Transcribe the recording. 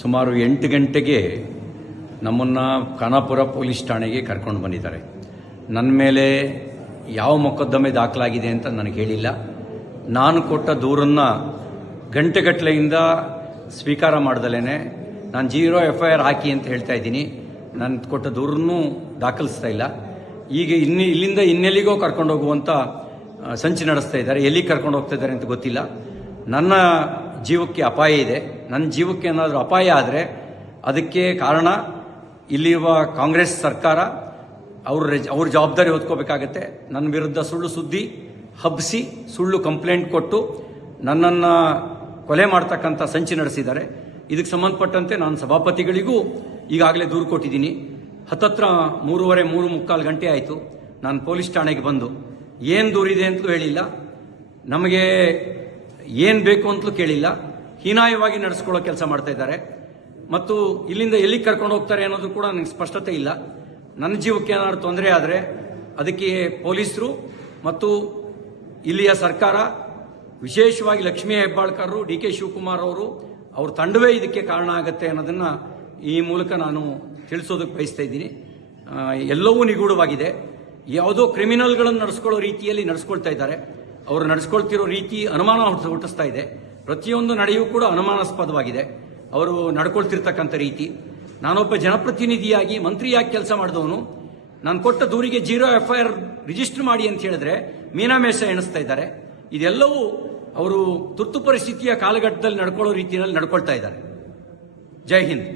ಸುಮಾರು 8 ಗಂಟೆಗೆ ನಮ್ಮನ್ನು ಖಾನಾಪುರ ಪೊಲೀಸ್ ಠಾಣೆಗೆ ಕರ್ಕೊಂಡು ಬಂದಿದ್ದಾರೆ. ನನ್ನ ಮೇಲೆ ಯಾವ ಮೊಕದ್ದಮೆ ದಾಖಲಾಗಿದೆ ಅಂತ ನನಗೆ ಹೇಳಿಲ್ಲ. ನಾನು ಕೊಟ್ಟ ದೂರನ್ನು ಗಂಟೆಗಟ್ಟಲೆಯಿಂದ ಸ್ವೀಕಾರ ಮಾಡ್ದಲೇ ನಾನು 0 FIR ಹಾಕಿ ಅಂತ ಹೇಳ್ತಾ ಇದ್ದೀನಿ. ನಾನು ಕೊಟ್ಟ ದೂರನ್ನು ದಾಖಲಿಸ್ತಾ ಇಲ್ಲ. ಈಗ ಇಲ್ಲಿಂದ ಇನ್ನೆಲ್ಲಿಗೋ ಕರ್ಕೊಂಡು ಹೋಗುವಂಥ ಸಂಚು ನಡೆಸ್ತಾ ಇದ್ದಾರೆ. ಎಲ್ಲಿಗೆ ಕರ್ಕೊಂಡು ಹೋಗ್ತಾ ಇದ್ದಾರೆ ಅಂತ ಗೊತ್ತಿಲ್ಲ. ನನ್ನ ಜೀವಕ್ಕೆ ಅಪಾಯ ಇದೆ. ನನ್ನ ಜೀವಕ್ಕೆ ಏನಾದರೂ ಅಪಾಯ ಆದರೆ ಅದಕ್ಕೆ ಕಾರಣ ಇಲ್ಲಿರುವ ಕಾಂಗ್ರೆಸ್ ಸರ್ಕಾರ. ಅವ್ರ ಜವಾಬ್ದಾರಿ ಹೊತ್ಕೋಬೇಕಾಗತ್ತೆ. ನನ್ನ ವಿರುದ್ಧ ಸುಳ್ಳು ಸುದ್ದಿ ಹಬ್ಬಿಸಿ ಸುಳ್ಳು ಕಂಪ್ಲೇಂಟ್ ಕೊಟ್ಟು ನನ್ನನ್ನು ಕೊಲೆ ಮಾಡ್ತಕ್ಕಂಥ ಸಂಚು ನಡೆಸಿದ್ದಾರೆ. ಇದಕ್ಕೆ ಸಂಬಂಧಪಟ್ಟಂತೆ ನಾನು ಸಭಾಪತಿಗಳಿಗೂ ಈಗಾಗಲೇ ದೂರು ಕೊಟ್ಟಿದ್ದೀನಿ. ಹತ್ತತ್ರ 3:45 ಗಂಟೆ ಆಯಿತು ನಾನು ಪೊಲೀಸ್ ಠಾಣೆಗೆ ಬಂದು. ಏನು ದೂರಿದೆ ಅಂತಲೂ ಹೇಳಿಲ್ಲ, ನಮಗೆ ಏನು ಬೇಕು ಅಂತಲೂ ಕೇಳಿಲ್ಲ. ಹೀನಾಯವಾಗಿ ನಡೆಸ್ಕೊಳ್ಳೋ ಕೆಲಸ ಮಾಡ್ತಾ ಇದ್ದಾರೆ. ಮತ್ತು ಇಲ್ಲಿಂದ ಎಲ್ಲಿಗೆ ಕರ್ಕೊಂಡು ಹೋಗ್ತಾರೆ ಅನ್ನೋದು ಕೂಡ ನನಗೆ ಸ್ಪಷ್ಟತೆ ಇಲ್ಲ. ನನ್ನ ಜೀವಕ್ಕೆ ಏನಾದರೂ ತೊಂದರೆ ಆದರೆ ಅದಕ್ಕೆ ಪೊಲೀಸರು ಮತ್ತು ಇಲ್ಲಿಯ ಸರ್ಕಾರ, ವಿಶೇಷವಾಗಿ ಲಕ್ಷ್ಮೀ ಹೆಬ್ಬಾಳ್ಕರ್, DK ಶಿವಕುಮಾರ್ ಅವ್ರ ತಂಡವೇ ಇದಕ್ಕೆ ಕಾರಣ ಆಗುತ್ತೆ ಅನ್ನೋದನ್ನು ಈ ಮೂಲಕ ನಾನು ತಿಳಿಸೋದಕ್ಕೆ ಬಯಸ್ತಾ ಇದ್ದೀನಿ. ಎಲ್ಲವೂ ನಿಗೂಢವಾಗಿದೆ. ಯಾವುದೋ ಕ್ರಿಮಿನಲ್ಗಳನ್ನು ನಡೆಸ್ಕೊಳ್ಳೋ ರೀತಿಯಲ್ಲಿ ನಡೆಸ್ಕೊಳ್ತಾ ಇದ್ದಾರೆ. ಅವರು ನಡೆಸ್ಕೊಳ್ತಿರೋ ರೀತಿ ಅನುಮಾನ ಹುಟ್ಟಿಸ್ತಾ ಇದೆ. ಪ್ರತಿಯೊಂದು ನಡೆಯೂ ಕೂಡ ಅನುಮಾನಾಸ್ಪದವಾಗಿದೆ ಅವರು ನಡ್ಕೊಳ್ತಿರ್ತಕ್ಕಂಥ ರೀತಿ. ನಾನೊಬ್ಬ ಜನಪ್ರತಿನಿಧಿಯಾಗಿ ಮಂತ್ರಿಯಾಗಿ ಕೆಲಸ ಮಾಡಿದವನು. ನಾನು ಕೊಟ್ಟ ದೂರಿಗೆ 0 FIR ರಿಜಿಸ್ಟರ್ ಮಾಡಿ ಅಂತ ಹೇಳಿದ್ರೆ ಮೀನಾಮೇಷ ಎಣಿಸ್ತಾ ಇದ್ದಾರೆ. ಇದೆಲ್ಲವೂ ಅವರು ತುರ್ತು ಪರಿಸ್ಥಿತಿಯ ಕಾಲಘಟ್ಟದಲ್ಲಿ ನಡ್ಕೊಳ್ಳೋ ರೀತಿಯಲ್ಲಿ ನಡ್ಕೊಳ್ತಾ ಇದ್ದಾರೆ. ಜೈ ಹಿಂದ್.